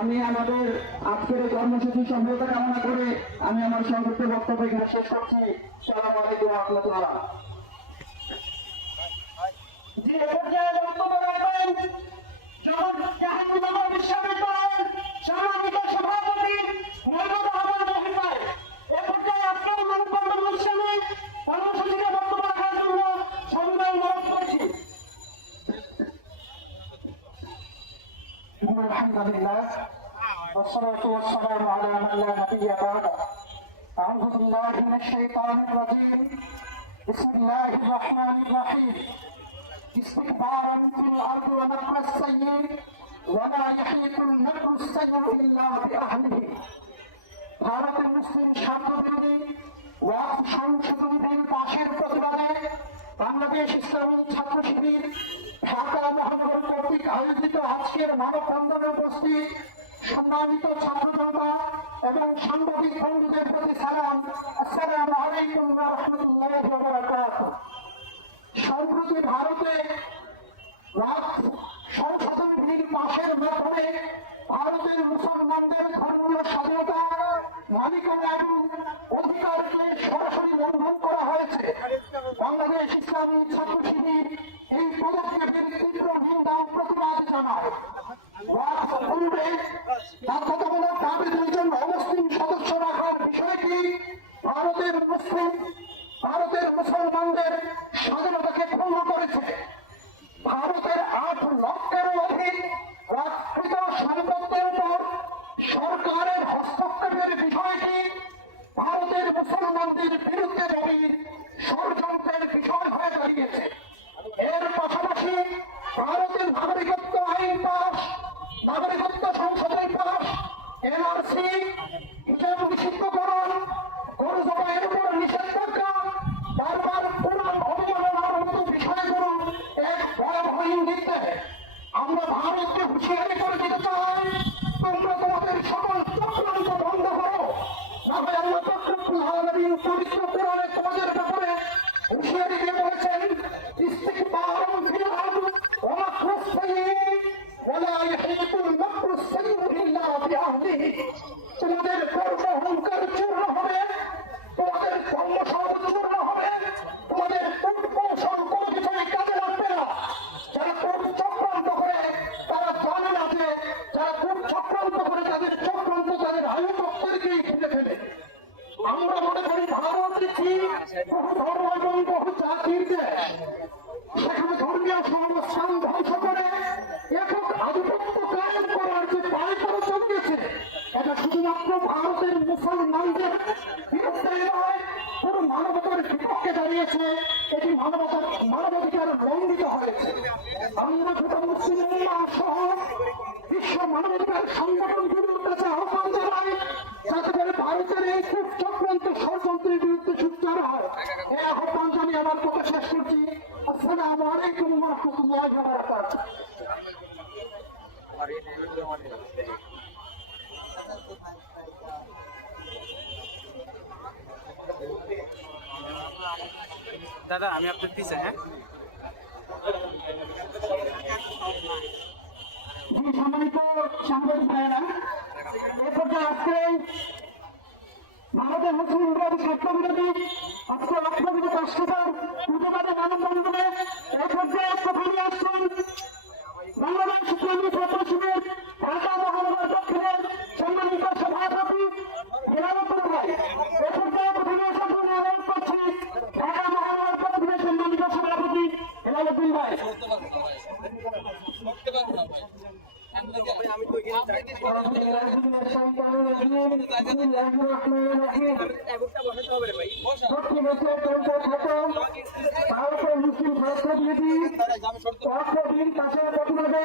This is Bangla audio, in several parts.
আমি আমাদের আজকের কর্মসূচি সফলতা কামনা করে আমি আমার সংক্ষিপ্ত বক্তব্য এখানে শেষ করছি। আসসালামু আলাইকুম ওয়া রাহমাতুল্লাহ। যে পর্যায়ে বক্তব্য রাখবেন জাহাঙ্গীরনগর বিশ্ববিদ্যালয়ের সম্মানিত সভাপতি মওলানা আহমদ রহিম ভাই, এ পর্যায়ে আজকের মানববন্ধন অনুষ্ঠানে কর্মসূচিতে বক্তব্য রাখার জন্য সবিনয় অনুরোধ করছি। আলহামদুলিল্লাহ والصلاة والسلام على من لا نبي بعده أعوذ بالله من الشيطان الرجيم بسم الله الرحمن الرحيم استكبارا في الأرض ومكر السيء ولا يحيط المكر السيء إلا بأهله ভারতের মুসলিম স্বার্থবিরোধী ওয়াক্ফ সংশোধনী বিল পাশের প্রতিবাদে বাংলাদেশ ইসলামী ছাত্র শিবির ঢাকা মহানগর কর্তৃক আয়োজিত আজকের মানববন্ধনে উপস্থিত সম্মানিত ছাত্র জনতা এবং সাংবাদিক বন্ধুদের প্রতি সালাম। আসসালামু আলাইকুম ওয়া রাহমাতুল্লাহি ওয়া বারাকাতুহু। সম্প্রতি ভারতে ওয়াক্ফ সংশোধনী বিল পাশের মাধ্যমে ভারতের মুসলমানদের ধর্মীয় স্বাধীনতা, মালিকানা এবং অধিকারকে সরাসরি লঙ্ঘন করা হয়েছে। বাংলাদেশ ইসলামী ছাত্র শিবির এই পদক্ষেপের তীব্র নিন্দা ও প্রতিবাদ জানায়। ওয়াক্ফ পূর্বে বাধ্যতামূলক ভাবে দুইজন অমুসলিম সদস্য রাখার বিষয়টি ভারতের মুসলমানদের স্বাধীনতাকে ক্ষুণ্ণ করেছে। ভারতের 8 লক্ষেরও অধিক রাষ্ট্রীয় সম্পদের উপর সরকারের হস্তক্ষেপের বিষয়টি ভারতের মুসলমানদের বিরুদ্ধে গভীর ষড়যন্ত্রের বিষয় হয়ে দাঁড়িয়েছে। এর পাশাপাশি ভারতের নাগরিকত্ব আইন পাস, নাগরিকত্ব সংশোধনী পাস, এনআরসি, হিজাব নিষিদ্ধকরণ, গরু জবাইয়ের উপর নিষেধাজ্ঞা, বারবার পুরাণ অবমাননার মতো বিষয়গুলো এক ভয়াবহ ইঙ্গিত দেয়। আমরা ভারতকে হুঁশিয়ারি করে দিতে চাই, তোমরা তোমাদের সকল চক্রান্ত বন্ধ করো, না হয় আল্লাহ রব্বুল আলামিন পবিত্র কোরআনে তোমাদের ব্যাপারে হুঁশিয়ারি দিয়ে বলেছেন, ইস্তিকবারুন ফিল আরদ ওয়া মাকরুস সাইয়্যি ওয়া লা ইয়াহিকুল মাকরুস সাইয়্যি ইল্লা বিআহলিহি। তোমাদের গর্ব অহংকার চূর্ণ হবে, তোমাদের কর্মসংস্থান চূর্ণ হবে, তোমাদের কৌশল কোনো কিছুই কাজে লাগবে না। যারা চক্রান্ত করে তারা জানে না যে যারা চক্রান্ত করে তাদের চক্রান্ত তাদের আয়ুবক্তদেরকেই খুঁজে ফেলে। আমরা মনে করি ভারত কি বহু ধর্ম এবং বহু জাতির দেশ, সেখানে ধর্মীয় সংস্থান ধ্বংস করে একক আধিপত্য কায়েম করার যে পায়তারা চলছে, এটা শুধুমাত্র ভারতের মুসলমানদের বিরুদ্ধে নয়, পুরো মানবতার বিপক্ষে দাঁড়িয়েছে। এটি মানবাধিকার লঙ্ঘিত হয়েছে। আমরা গোটা মুসলিম উম্মাহ সহ বিশ্ব মানবাধিকার সংগঠনগুলোর কাছে আহ্বান জানাই, যাতে করে ভারতের এই খুব চক্রান্ত ষড়যন্ত্রের বিরুদ্ধে সোচ্চার হয়। এই আহ্বান জানিয়ে আমার কথা শেষ করছি। আসসালামু আলাইকুম ওয়া রাহমাতুল্লাহি ওয়া বারাকাতুহু। দাদা আমি আপনার পিছে, হ্যাঁ সম্মানিত সাংবাদিক ভাইয়েরা, এরপর আজকে ভারতের মুসলিম বিরোধী ছাত্র বিরোধী আজকে লক্ষ্যবিধ রাষ্ট্রতার প্রতিবাদে মানববন্ধনে এই পর্যায়ে কথা নিয়ে আসছেন বাংলাদেশ ইসলামী ছাত্র শিবির ঢাকা মহানগর দক্ষিণের সম্মানিত সভাপতি হেলালুদ্দিন ভাই। এই পর্যায়ে কথা নিয়ে আসার জন্য অনুরোধ করছি ঢাকা মহানগর দক্ষিণের সম্মানিত সভাপতি হেলালুদ্দিন ভাই। ভারতের মুসলিম ছাত্রবিরোধী প্রতিবাদে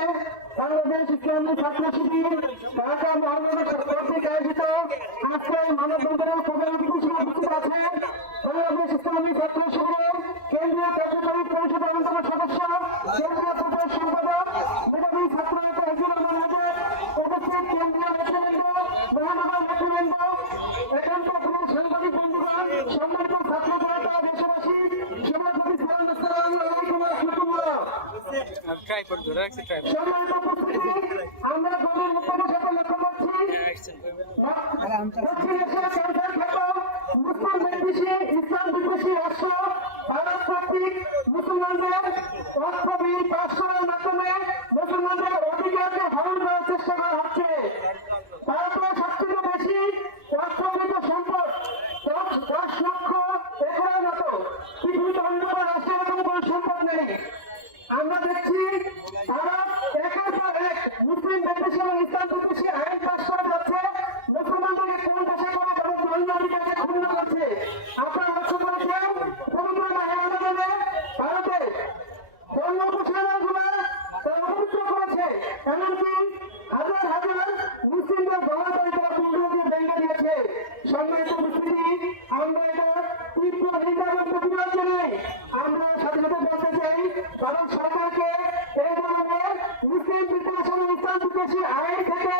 বাংলাদেশ ইসলামী ছাত্র শিবির ঢাকা মহানগর কর্তৃক আয়োজিত আজকে মানববন্ধনের প্রধান অতিথি উপস্থিত আছে বাংলাদেশ ইসলামী ছাত্র শিবিরের কেন্দ্রীয় কার্যকরী পরিষদ অন্যতম সদস্য, কেন্দ্রীয় প্রধান সম্পাদক, মেধাবী ছাত্র উপস্থিত কেন্দ্রীয় নেতৃবৃন্দ, মহানগর নেতৃবৃন্দ, একান্ত সাংবাদিক বন্ধুগণ, সম্মানিত ছাত্র জনতা, দেশবাসী, সভাপতি সালাম, আসসালামু আলাইকুম ওয়া রাহমাতুল্লাহ। সম্মানিত উপস্থিতি, আমরা দলের মুখ্য দক্ষিণ এশিয়ার ক্যান্সার খ্যাত মুসলিম বিদ্বেষী ইসলাম বিদ্বেষী রাষ্ট্র ভারত কর্তৃক মুসলমানদের অর্থবিল পাশ করার মাধ্যমে মুসলমানদের অধিকারকে হরণ করার চেষ্টা করা হচ্ছে। ভারতের সবচেয়ে বেশি অর্থবিত সম্পদ 10 লক্ষ একরের মতো, পৃথিবীতে অন্য কোনো রাষ্ট্রের এরকম কোনো সম্পদ নেই। আমরা দেখছি ভারত একের পর এক মুসলিম বিদ্বেষী এবং ইসলাম বিদ্বেষী আইন পাশ করে যাচ্ছে, মুসলমানদেরকে কোন দেশে করে তাদের ধর্মীয় অধিকারকে ক্ষুণ্ণ করছে। আপনারা লক্ষ্য করেছেন পবিত্র মাহে রমজানে ভারতে বঙ্গোপসাগরগুলো তারা অবরুদ্ধ করেছে, এমনকি হাজার হাজার মুসলিমদের গণতান্ত্রিক বন্ধুকে ভেঙে দিয়েছে। সম্মানিত উপস্থিতি, আমরা এটা তীব্র নিন্দা এবং প্রতিবাদ জানাই। আমরা সাথে সাথে বলতে চাই ভারত সরকারকে এই ধরনের মুসলিম বিদ্বেষী এবং ইসলাম বিদ্বেষী আইন থেকে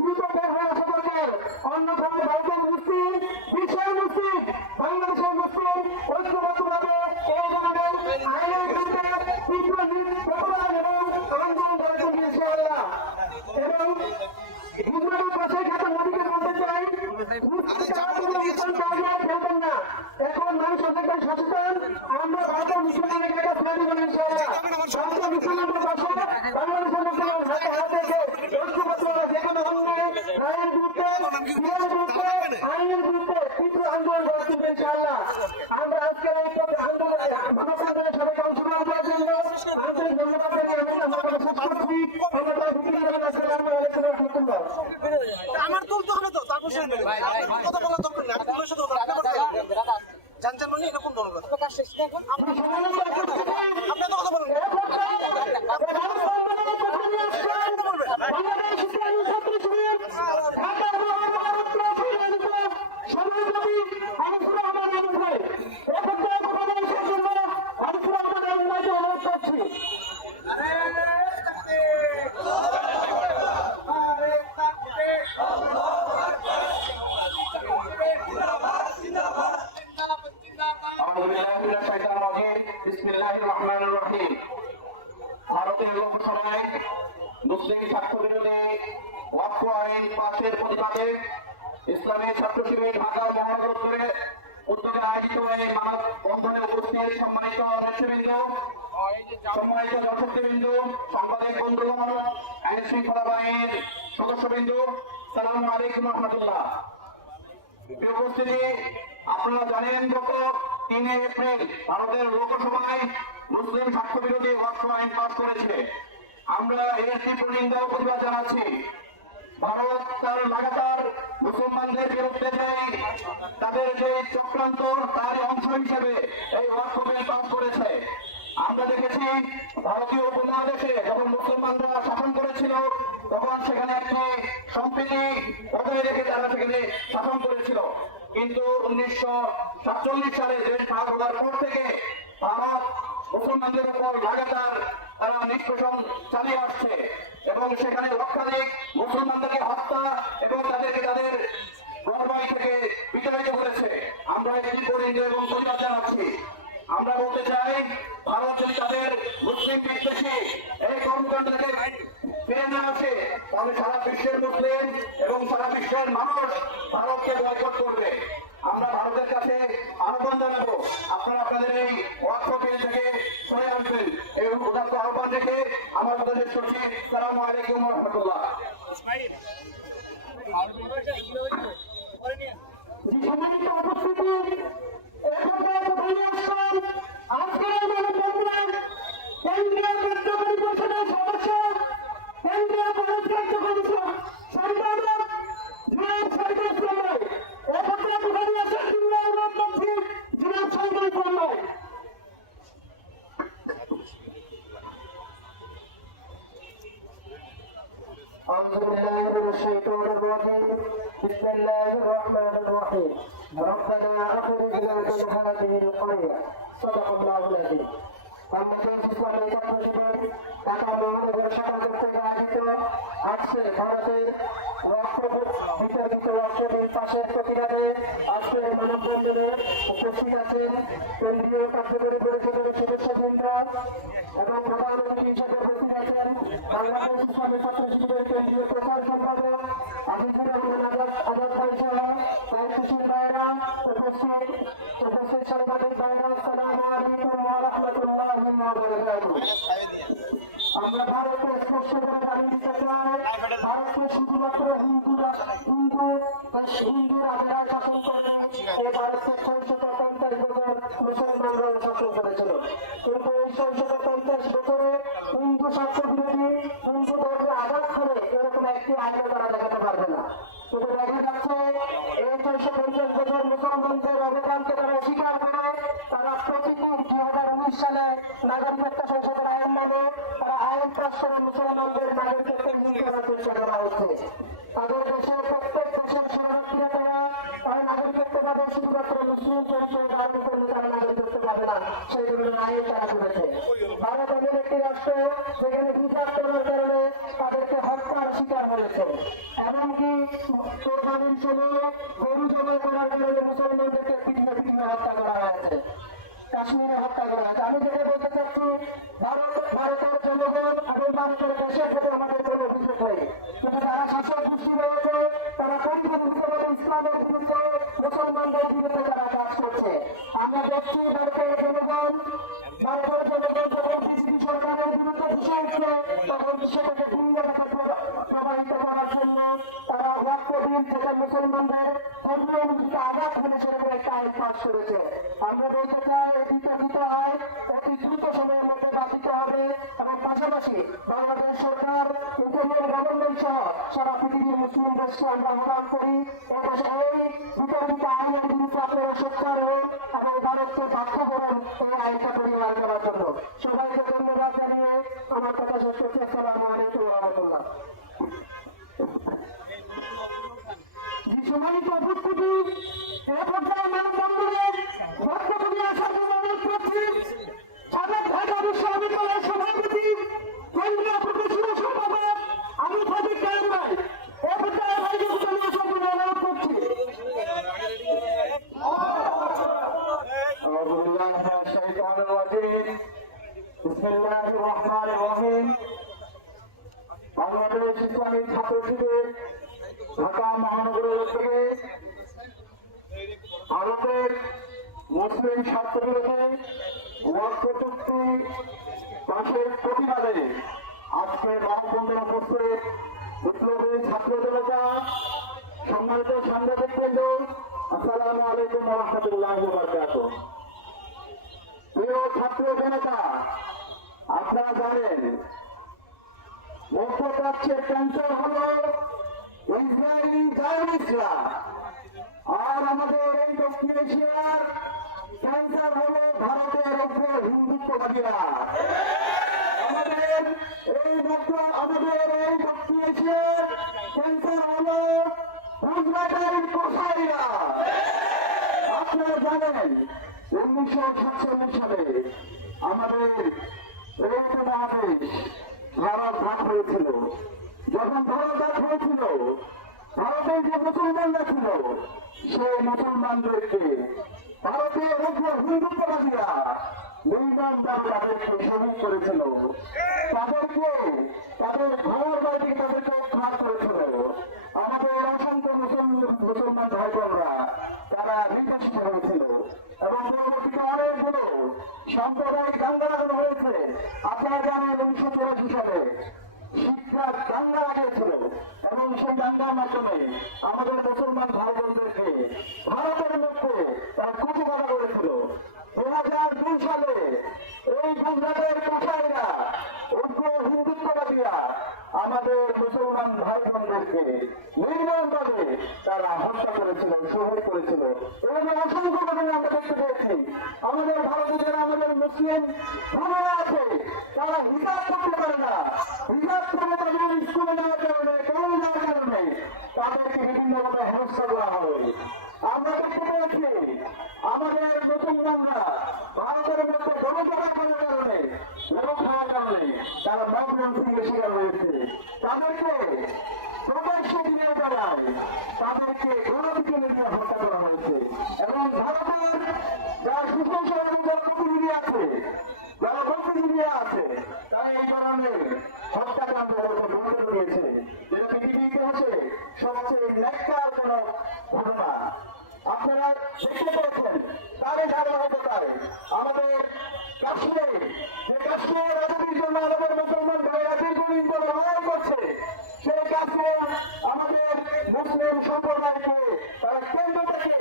দ্রুত বের হয়ে আসা দরকার। অন্যথায় ভারতের মুসলিম, বিশ্বের মুসলিম, বাংলাদেশের মুসলিম ঐক্যবদ্ধভাবে এই ধরনের আইনের বিরুদ্ধে তীব্র প্রতিবাদ এবং আন্দোলন করে তুলবে ইনশাআল্লাহ। এবং গুজরাটের পাশে খ্যাত নদীকে বলতে চাই, খেলবেন না। এখন মানুষ অনেকটাই সচেতন। আমরা ভারতের মুসলমানের একটা প্ল্যান বলি ইনশাআল্লাহ। ভারতের মুসলমানদের পাশে বাংলাদেশের মুসলমান হাতে হাতে ঐক্যবদ্ধ যেখানে অন্যায় রায়ের বিরুদ্ধে, আইনের বিরুদ্ধে তীব্র আন্দোলন করে তুলবে ইনশাআল্লাহ। আমরা আজকের এই আন্দোলনে মানবতার সবাইকে অংশগ্রহণ করার জন্য আন্তরিক ধন্যবাদ জানিয়ে আমি আমাদের সংস্কৃতি আমরা তার ভিত্তি করে আজকে আমরা আলোচনা করতে আমার তুলতে হবে তো, তারপর কথা বলার দরকার নেই। আপনার সাথে জানছেন মানে এরকম ধরনের আপনি তো কথা বলেন। ভারতের লোকসভায় মুসলিম স্বার্থ বিরোধী ওয়াক্ফ আইন পাশের প্রতিবাদে ইসলামী ছাত্র শিবির ঢাকা মহানগর উদ্যোগে আয়োজিত এই মানব বন্ধনে উপস্থিত সম্মানিত নেতৃবৃন্দ, সম্মানিত দর্শকবৃন্দ, সাংবাদিক বন্ধুগণ, আইন শৃঙ্খলা বাহিনীর সদস্যবৃন্দ, সালাম আলাইকুম রহমতুল্লাহ। প্রিয় উপস্থিতি, আপনারা জানেন গত 3 এপ্রিল ভারতের লোকসভায় মুসলিম স্বার্থ বিরোধী ওয়াক্ফ আইন পাস করেছে। আমরা এর তীব্র নিন্দা ও প্রতিবাদ জানাচ্ছি। ভারত তার লাগাতার মুসলমানদের বিরুদ্ধে তাদের যে চক্রান্ত তার অংশ হিসেবে এই ওয়াক্ফ বিল পাস করেছে। আমরা দেখেছি ভারতীয় উপমহাদেশে যখন মুসলমানরা শাসন করেছিল তখন সেখানে একটি সম্প্রীতি বজায় রেখে তারা সেখানে শাসন করেছিল, কিন্তু 1947 সালে দেশ ভাগ হওয়ার পর থেকে ভারত মুসলমানদের উপর লাগাতার তারা নিষ্পেষণ চালিয়ে আসছে এবং সেখানে লক্ষাধিক মুসলমানদেরকে হত্যা এবং তাদেরকে তাদের ঘরবাড়ি থেকে বিতাড়িত করেছে। আমরা এই নিন্দা এবং প্রতিবাদ জানাচ্ছি। আমরা বলতে চাই ভারত যদি তাদের মুসলিম বিদ্বেষী এই কর্মকাণ্ডকে ফিরে না আসে তাহলে সারা বিশ্বের মুসলিম এবং সারা বিশ্বের মানুষ ভারতকে বয়কট করবে। আমরা ভারতের কাছে আহ্বান জানাবো আপনারা আপনাদের এই ওয়াক্ফ বিল থেকে সরে আসবেন। এই উদাত্ত আহ্বান রেখে আমার কথা শেষ করছি। আসসালামু আলাইকুম রহমতুল্লাহ। সম্মানিত উপস্থিতি, আজকের কেন্দ্রীয় কার্যকরী পরিষদের সদস্য, কেন্দ্রীয় কলেজ কার্যকরী সম্পাদক بسم الله الرحمن الرحيم ربنا أخرجنا من هذه القرية صدق الله العظيم। ঢাকা মহানগর সদর থেকে আয়োজিত আজকে ভারতের বিতর্কিত ওয়াক্ফ বিল পাশের প্রতিবাদে আজকের মানববন্ধনে উপস্থিত আছেন কেন্দ্রীয় কার্যকরী পরিষদের সদস্যবৃন্দ এবং প্রধানমন্ত্রী হিসেবে উপস্থিত আছেন বাংলাদেশ ইসলামী ছাত্র শিবিরের কেন্দ্রীয় প্রচার সম্পাদক আজিজুর রহমান আজাদ ভাই সহ উপস্থিত সাংবাদিক ভাইরা, আসসালামু আলাইকুম ওয়া রাহমাতুল্লাহি ওয়া বারাকাতুহু। আমরা ভারতকে স্পষ্ট করে জানিয়ে দিতে চাই, ভারতকে শুধুমাত্র হিন্দুরা শাসন করে, এই ভারতের 650 বছর মুসলমানরা শাসন করেছিল। কিন্তু এই 650 বছরে হিন্দু শাসন বিরোধী, হিন্দু ধর্মকে আঘাত করে এরকম একটি আইন তারা দেখাতে পারবে না। কিন্তু দেখা যাচ্ছে এই 650 বছর মুসলমানদের অবদানকে তারা অস্বীকার করে, তারা প্রতিটি 2019 সালে নাগরিকত্ব সংসদের আইন মানে তারা আইন পাস করে মুসলমানদের নাগরিকত্ব নিশ্চিত করার চেষ্টা করা হচ্ছে। তাদের দেশের প্রত্যেক দেশের শরণার্থীরা তারা নাগরিকত্ব পাবে, শুধুমাত্র মুসলিম পরিচয় ধারণ করলে তারা নাগরিকত্ব পাবে না, সেই জন্য আইন তারা করেছে। ভারত এমন একটি রাষ্ট্র যেখানে হিজাব করার কারণে তাদেরকে হত্যার শিকার হয়েছে, এমনকি কোরবানির সময় গরু জমা করার কারণে মুসলমানদেরকে পৃথিবী হত্যা করা হয়েছে, কাশ্মীরে হত্যা করা হয়েছে। আমি যেটা বলতে চাচ্ছি, ভারতের জনগণ এবং ভারতের দেশের প্রতি আমাদের কোনো অভিযোগ নেই, কিন্তু তারা শাসক গোষ্ঠী রয়েছে, তারা পরিবর্তিত ইসলামের বিরুদ্ধে, মুসলমানদের বিরুদ্ধে তারা কাজ করছে। আমরা দেখছি ভারতের জনগণ যখন বিজেপি সরকারের বিরুদ্ধে বিষয় উঠলে তখন সেটাকে ভিন্নভাবে প্রবাহিত করার জন্য তারা ওয়াক্ফ বিল, যেটা মুসলমানদের ধর্মীয় আঘাত করে সেরকম একটা আইন পাস করেছে। আমরা বলতে চাই এটিকে দিতে হয় অতি দ্রুত সময়ের মধ্যে বাধিত হবে, এবং পাশাপাশি বাংলাদেশ সরকার, ইন্ডিয়ান গভর্নমেন্ট সহ সারা পৃথিবীর মুসলিম দেশকে আমরা আহ্বান করি এই বিতর্কিত আইনের বিরুদ্ধে আপনারা সোচ্চার হন এবং ভারতকে বাধ্য করুন এই আইনটা পরিবার করার জন্য। সবাইকে ধন্যবাদ জানিয়ে আমার কথা শেষ করছি। আসসালামু আলাইকুম ওয়া রাহমাতুল্লাহ। সম্মানিত উপস্থিতি, এ পর্যায়ে মানববন্ধনের বক্তব্য নিয়ে আসার জন্য অনুরোধ করছি সাবেক ঢাকা বিশ্ববিদ্যালয়ের সভাপতি, কেন্দ্রীয় প্রতিষ্ঠান সম্পাদক আমি সাদিক কায়েম ভাই, এ পর্যায়ে ভাইকে নিয়ে আসার জন্য অনুরোধ করছি। বিসমিল্লাহির রহমানির রহিম। বাংলাদেশ ইসলামী ছাত্র শিবির ঢাকা মহানগরের থেকে ভারতের মুসলিম স্বার্থবিরোধী ওয়াক্ফ চুক্তি পাশের প্রতিবাদে আজকে মানববন্ধন উপস্থিত বিপ্লবী ছাত্র জনতা, সম্মানিত সাংবাদিকবৃন্দ, আসসালামু আলাইকুম ওয়া রাহমাতুল্লাহি ওয়া বারাকাতুহু। প্রিয় ছাত্র জনতা, আপনারা জানেন মধ্যপ্রাচ্যের ক্যান্সার হলো ইসরায়েলি জায়নিস্টরা, আর আমাদের এই দক্ষিণ এশিয়ার ক্যান্সার হলো ভারতের উপর হিন্দুত্ববাদীরা। আমাদের এই দক্ষিণ এশিয়ার ক্যান্সার হলো গুজরাটের কসাইরা। আপনারা জানেন 1947 সালে আমাদের এই মহাদেশ ভারত ভাগ হয়েছিল। যখন ভারত ভাগ হয়েছিল, ভারতের যে মুসলমানরা ছিল সেই মুসলমানদেরকে ভারতের উপর হিন্দুত্ববাদীরা নির্মমভাবে তাদেরকে শহীদ করেছিল, তাদেরকে তাদের ঘর বাড়ি তাদেরকে উদ্ধার করেছিল। আমাদের অসংখ্য মুসলমান ভাই বোনরা তারা নির্বাসিত হয়েছিল, এবং পরবর্তীতে অনেকগুলো সাম্প্রদায়িক দাঙ্গা লাগানো হয়েছে। আপনারা জানেন 1984 সালে শিক্ষার দাঙ্গা লাগিয়েছিল, এবং সেই দাঙ্গার মাধ্যমে আমাদের মুসলমান ভাই বোনদেরকে ভারতের মধ্যে তারা কুচকাটা করেছিল। 2002 সালে এই গুজরাটের কসাইরা, উগ্র হিন্দুত্ববাদীরা আমাদের মুসলমান ভাই বোনদেরকে নির্মমভাবে তারা হত্যা করেছিল, শহীদ করেছিল। এবং অসংখ্য ঘটনা আমরা দেখতে পেয়েছি। আমাদের ভারতে যারা আমাদের মুসলিম ভাইরা আছে, তারা হিসাব করতে পারে না, হিসাব করে তাদের স্কুলে নেওয়ার কারণে, কলেজে নেওয়ার কারণে তাদেরকে বিভিন্নভাবে হেনস্থা করা হয়। আমরা দেখতে পেয়েছি আমাদের মুসলমানরা ভারতের মধ্যে গণতন্ত্র করার কারণে, লোক হওয়ার কারণে তারা মধ্যে শিকার হয়েছে। তাদেরকে প্রকাশ্য দিনের বেলায় তাদেরকে গণবিজ্ঞানীকে হত্যা করা হয়েছে। এবং ভারতের যারা সুশাসন বুদ্ধিজীবী আছে, যারা বুদ্ধিজীবী আছে, তারা এই ধরনের হত্যাকাণ্ড ঘটনা দিয়েছে, যেটা পৃথিবীর ইতিহাসে সবচেয়ে ন্যাক্কারজনক ঘটনা। আপনারা দেখতে পেয়েছেন তারই ধারাবাহিকতায় আমাদের কাশ্মীরে যে কাশ্মীর আজাদির জন্য আমাদের মুসলমান ভাইরা দীর্ঘদিন ধরে লড়াই করছে, সেই কাশ্মীর আমাদের মুসলিম সম্প্রদায়কে তারা কেন্দ্র থেকে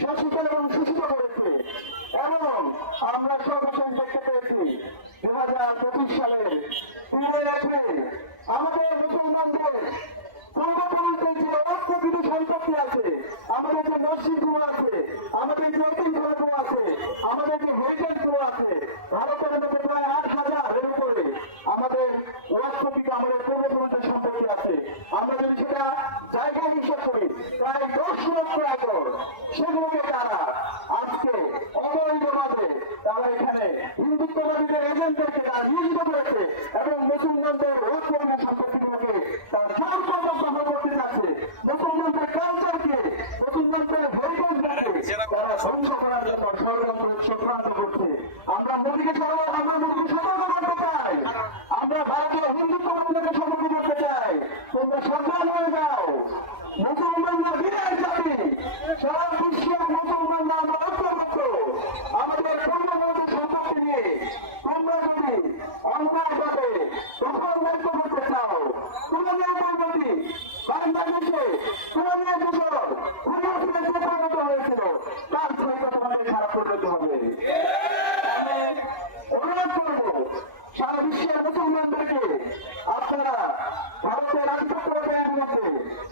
শাসিত এবং শোষিত করেছে। এবং আমরা সর্বশেষ দেখতে পেয়েছি 2025 সালের 3 এপ্রিল আমাদের মুসলমানদের পূর্বপুরুষদের যে অর্থবিধি সম্পত্তি আছে, আমাদের যে মসজিদগুলো আছে, আমাদের যে ঐতিহ্যগুলো আছে, আমাদের যে হেরিটেজগুলো আছে, ভারতের মধ্যে প্রায় 8,000-এর উপরে আমাদের ওয়াক্ফবিধি আমাদের পূর্বপুরুষদের সম্পত্তি আছে। আমরা যদি সেটা জায়গা হিসাব করি প্রায় 10 লক্ষ একর, সেগুলোকে তারা আজকে অবৈধভাবে তারা এখানে হিন্দুত্ববাদীদের এজেন্টদেরকে তারা নিয়োজিত করেছে এবং মুসলমানদের ওয়াক্ফবিধি সম্পত্তিগুলোকে তার সম্পূর্ণ দখল করতে যাচ্ছে। মুসলমানদের কালচারকে, মুসলমানদের হেরিটেজকে তারা ধ্বংস করার জন্য ষড়যন্ত্র চক্রান্ত করছে। আমরা মোদীকে সতর্ক করতে চাই, আমরা ভারতীয় হিন্দুত্ববাদীদেরকে সতর্ক করতে চাই, তোমরা সচেতন হয়ে যাও। মুসলমানরা বিরাট জাতি, সারা বিশ্বের মুসলমানরা আমরা ঐক্যবদ্ধ। আমাদের পূর্ববর্তী সম্পত্তি নিয়ে তোমরা যদি অন্যায়ভাবে দখল করতে চাও, তোমাদের পূর্ববর্তী বাংলাদেশে তোমাদের বছর খুনিয়াতে যে পরিণত হয়েছিল তার সহিত তোমাদের খারাপ পরিণত হবে। আমি অনুরোধ করবো সারা বিশ্বের মুসলমানদেরকে, আপনারা ভারতের আধিপত্যবাদের মধ্যে,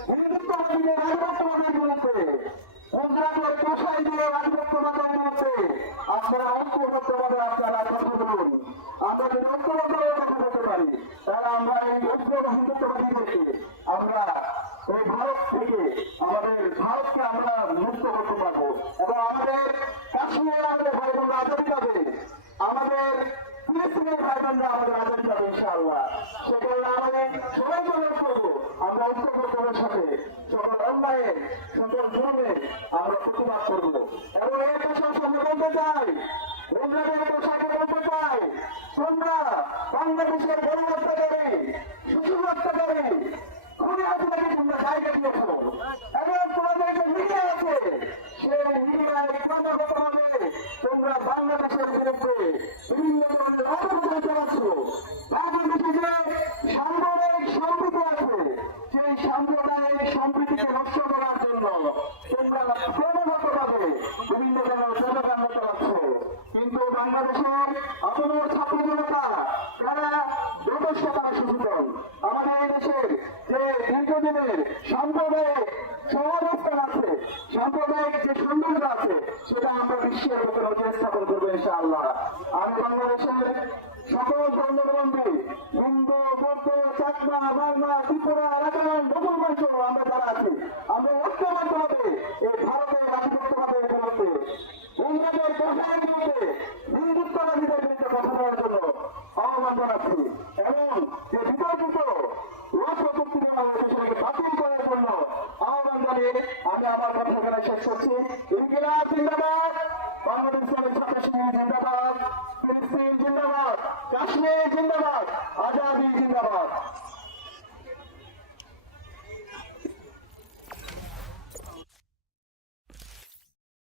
হিন্দুত্ববাদীদের আধিপত্যবাদের মধ্যে, গুজরাটের কোষাই দিয়ে আধিপত্যবাদের মধ্যে আপনারা ঐক্যবদ্ধভাবে আপনারা কথা বলুন। আমরা যদি ঐক্যবদ্ধভাবে কথা বলতে পারি তাহলে আমরা এই ঐক্য হিন্দুত্ববাদী থেকে আমরা এই ভারত থেকে আমাদের ভারতকে আমরা মুক্ত করতে পারবো এবং আমাদের কাশ্মীরের আমাদের ভাই বোনরা আজাদি পাবে, আমাদের ফিলিস্তিনের ভাই বোনরা আমাদের আজাদি পাবে ইনশাআল্লাহ। সেখানে আমি সবাইকে অনুরোধ করবো আমরা ঐক্যবদ্ধতার সাথে সকল অন্যায়ের সকল জুলুমের আমরা প্রতিবাদ করবো এবং এই দেশের সঙ্গে বলতে চাই, ইংল্যান্ডের পোশাকে বলতে চাই, তোমরা বাংলাদেশের গরিব হত্যাকারী, শিশু হত্যাকারী, খুনি হত্যাকারী তোমরা জায়গা দিয়েছ এবং তোমাদের যে মিডিয়া আছে সেই মিডিয়ায় ক্রমাগতভাবে তোমরা বাংলাদেশের বিরুদ্ধে বিভিন্ন ধরনের অপপ্রচার চালাচ্ছ। বাংলাদেশে যে সাম্প্রদায়িক সম্প্রীতি আছে সেই সাম্প্রদায়িক সম্প্রীতিকে নষ্ট করার জন্য তোমরা ক্রমাগতভাবে বিভিন্ন ধরনের প্রচারণা চালাচ্ছ। কিন্তু বাংলাদেশের অপর ছাত্র জনতা তারা যথেষ্ট তারা সচেতন। আমাদের এই দেশের যে দীর্ঘদিনের সাম্প্রদায়িক সহাবস্থান আছে, সাম্প্রদায়িক যে সৌন্দর্য আছে সেটা আমরা বিশ্বের উপরে স্থাপন করবো ইনশাআল্লাহ। আমি বাংলাদেশের সকল ধর্মবন্ধী হিন্দু, বৌদ্ধ, চাকমা, বাংলা, ত্রিপুরা, রাখাইন, মুসলমান সহ আমরা যারা আছি আমরা ঐক্যবদ্ধভাবে এই ভারতের আধিপত্যবাদের বিরুদ্ধে, ইংরেজের প্রসারের বিরুদ্ধে, হিন্দুত্ববাদীদের বিরুদ্ধে কথা বলার জন্য আহ্বান জানাচ্ছি এবং যে বিতর্কিত ওয়াক্ফ চুক্তিকে আমাদের সেটাকে বাতিল করার জন্য আহ্বান জানিয়ে আমি আমার কথা এখানে শেষ করছি। ইনকিলাব জিন্দাবাদ, বাংলাদেশ ইসলামী ছাত্র শিবির জিন্দাবাদ, ফিলিস্তিন জিন্দাবাদ, কাশ্মীর জিন্দাবাদ, আজাদি জিন্দাবাদ।